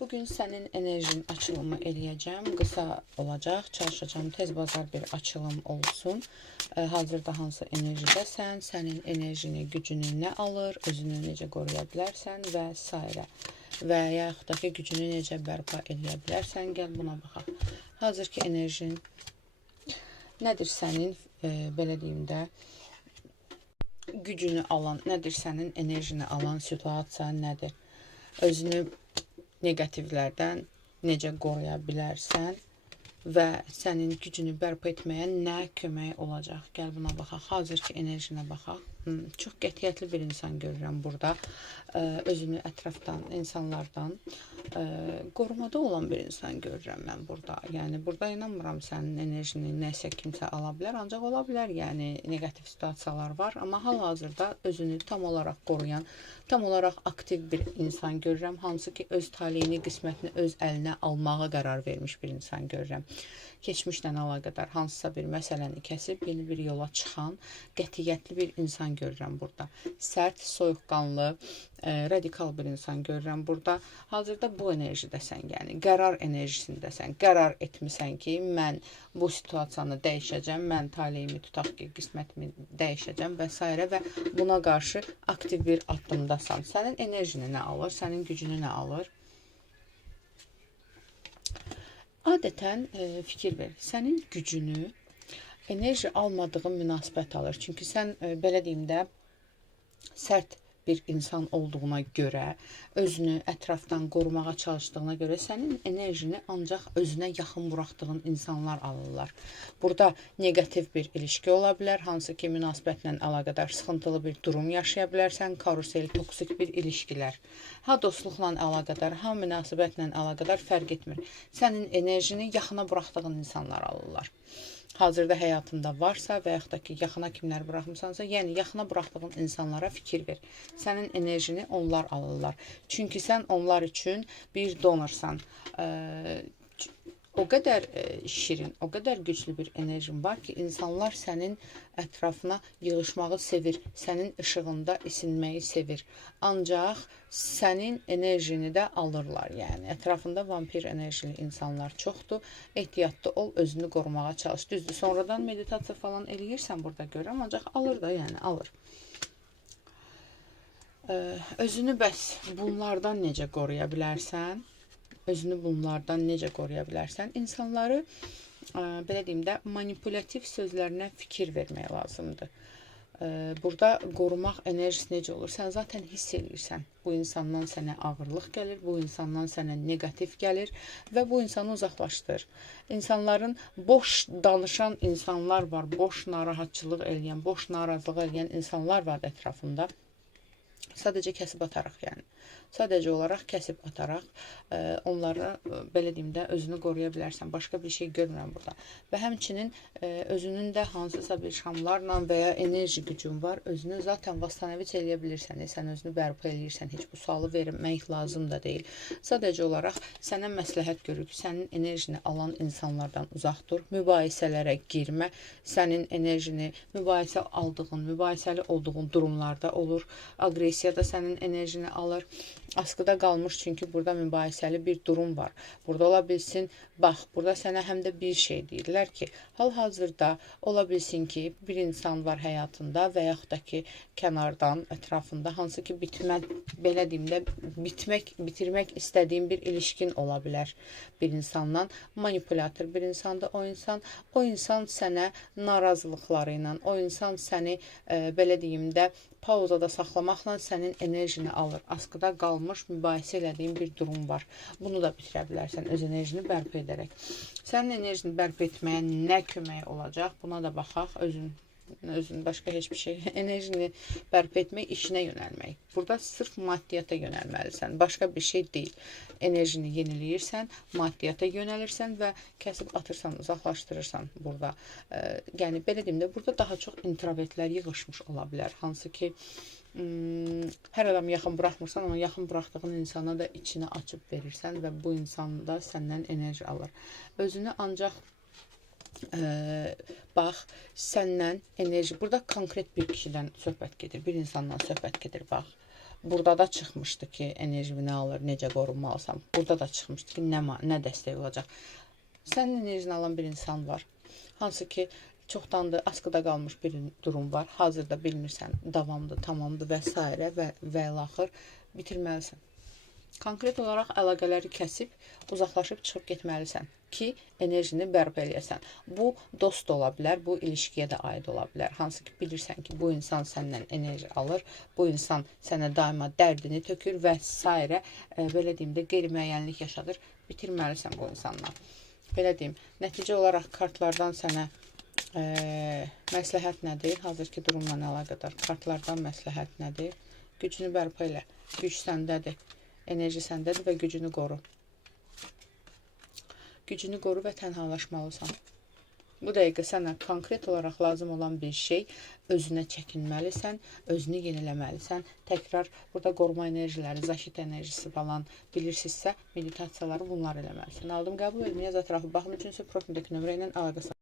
Bugün sənin enerjin açılımı eləyəcəm. Qısa olacaq. Çalışacağım tez bazar bir açılım olsun. Hazırda hansı enerjidəsən, sənin enerjini, gücünü nə alır, özünü necə qoruya bilərsən və s. Və yaxud da ki, gücünü necə bərpa eləyə bilərsən. Gəl buna baxaq. Hazırki enerjin nədir sənin, belə deyim də, gücünü alan, nədir sənin enerjini alan situasiya nədir? Özünü negativlərdən necə qoruya bilərsən və sənin gücünü bərpa etməyə nə kömək olacaq? Gəl buna baxaq. Hazırki enerjinə baxaq. Çox qətiyyətli bir insan görürəm burada. Özünü ətrafdan, insanlardan qorumada olan bir insan görürəm mən burada. Yəni, burada inanmıram sənin enerjini nəsə kimsə ala bilər. Ancaq ola bilər, yəni, negativ situasiyalar var. Amma hal-hazırda özünü tam olaraq qoruyan, tam olaraq aktiv bir insan görürəm. Hansı ki, öz taleyini, qismətini öz əlinə almağa qərar vermiş bir insan görürəm. Keçmişlə əlaqədar hansısa bir məsələni kəsib, yeni bir yola çıxan, qətiyyətli bir insan görürəm burada. Sərt, soyuqqanlı, radikal bir insan görürəm burada. Hazırda bu enerjidəsən, yəni qərar enerjisindəsən. Qərar etmisən ki, mən bu situasiyanı dəyişəcəm, mən taleyimi tutaq ki, qismətimi dəyişəcəm və s. və buna qarşı aktiv bir addımdasan. Sənin enerjini nə alır, sənin gücünü nə alır? Adətən fikir ver, sənin gücünü enerji almadığın münasibət alır. Çünki sən, belə deyim də, sərt bir insan olduğuna görə, özünü ətrafdan qorumağa çalışdığına görə sənin enerjini ancaq özünə yaxın buraxdığın insanlar alırlar. Burada negativ bir ilişki ola bilər, hansı ki, münasibətlə əlaqədar sıxıntılı bir durum yaşaya bilərsən, karusel, toksik bir ilişkilər. Ha dostluqla əlaqədar, ha münasibətlə əlaqədar fərq etmir. Sənin enerjini yaxına buraxdığın insanlar alırlar. Hazırda həyatında varsa və yaxud da ki, yaxına kimlər buraxmısansa, yəni yaxına buraxdığın insanlara fikir ver. Sənin enerjini onlar alırlar. Çünki sən onlar üçün bir donorsan. O qədər şirin, o qədər güclü bir enerjin var ki, insanlar sənin ətrafına yığışmağı sevir, sənin işığında isinməyi sevir. Ancaq sənin enerjini də alırlar, yəni. Ətrafında vampir enerjili insanlar çoxdur. Ehtiyatlı ol, özünü qorumağa çalış. Düzdür, sonradan meditasiya falan eləyirsən burada görürəm, ancaq alır da, yəni alır. Özünü bəs bunlardan necə qoruya bilərsən? Özünü bunlardan necə qoruya bilərsən? İnsanları, belə deyim də, manipulativ sözlərinə fikir vermək lazımdır. Burada qorumaq enerjisi necə olur? Sən zaten hiss edirsən. Bu insandan sənə ağırlıq gəlir, bu insandan sənə negativ gəlir və bu insanı uzaqlaşdır. İnsanların boş danışan insanlar var, boş narahatçılıq eləyən, boş narazılıq eləyən insanlar var ətrafında. Sadəcə kəsib ataraq, yəni. Sadəcə olaraq kəsib ataraq onlara, belə deyim də, özünü qoruya bilərsən. Başqa bir şey görmürəm burada. Və həmçinin özünün də hansısa bir şamlarla və ya enerji gücün var. Özünü zaten vastanəviç eləyə bilirsən. Sən özünü bərpa eləyirsən. Heç bu sualı vermək lazım da deyil. Sadəcə olaraq sənə məsləhət görür ki, sənin enerjini alan insanlardan uzaq dur. Mübahisələrə girmə. Sənin enerjini mübahisə aldığın, mübahisəli olduğun durumlarda olur. Agresiya da sənin enerjini alır. Askıda qalmış, çünki burada mübahisəli bir durum var. Burada ola bilsin, bax, burada sənə həm də bir şey deyirlər ki, hal-hazırda ola bilsin ki, bir insan var həyatında və yaxud da ki, kənardan, ətrafında, hansı ki, belə deyim də, bitirmək istədiyin bir ilişkin ola bilər bir insandan. Manipulator bir insandır o insan sənə narazılıqları ilə, o insan səni, belə deyim də, pauzada saxlamaqla sənin enerjini alır. Askıda qalmış, mübahisə elədiyin bir durum var. Bunu da bitirə bilərsən öz enerjini bərpa edərək. Sənin enerjini bərpa etməyə nə kömək olacaq? Buna da baxaq. Özün başqa heç bir şey. Enerjini bərpa etmək, işinə yönəlmək. Burada sırf maddiyyata yönəlməlisən. Başqa bir şey deyil. Enerjini yeniləyirsən, maddiyyata yönəlirsən və kəsib atırsan, uzaqlaşdırırsan burada. Yəni, belə deyim də, burada daha çox introvertlər yığışmış ola bilər. Hansı ki, hər adam yaxın buraxmırsan, amma yaxın buraxdığın insana da içini açıb verirsən və bu insan da səndən enerji alır. Özünü ancaq bax, səndən enerji, burada konkret bir kişidən söhbət gedir, bir insandan söhbət gedir, bax. Burada da çıxmışdı ki, enerjini alır, necə qorunmalısan. Burada da çıxmışdı ki, nə dəstək olacaq. Sənin enerjini alan bir insan var. Hansı ki, çoxdandır askıda qalmış bir durum var. Hazırda bilmirsən, davamdır, tamamdır və s. və ilaxır bitirməlisən. Konkret olaraq əlaqələri kəsib, uzaqlaşıb çıxıb getməlisən ki, enerjini bərpa eləyəsən. Bu dost da ola bilər, bu ilişkiyə də aid ola bilər. Hansı ki, bilirsən ki, bu insan səndən enerji alır, bu insan sənə daima dərdini tökür və s. Belə deyim də, qeyri-müəyyənlik yaşadır. Bitirməlisən bu insanla. Belə deyim, nəticə olaraq kartlardan sənə məsləhət nədir? Hazırki durumla əlaqədar kartlardan məsləhət nədir? Gücünü bərpa elə. Güc səndədir. Enerji səndədir və gücünü qoru. Gücünü qoru və tənhalaşmalısan. Bu dəqiqə sənə konkret olaraq lazım olan bir şey, özünə çəkinməlisən, özünü yeniləməlisən. Təkrar burada qoruma enerjiləri, zaşit enerjisi falan bilirsinizsə, meditasiyaları bunlar eləməlisən. Aldım, qəbul edin, yaz ətrafı baxım üçün isə profildəki nömrə ilə əlaqə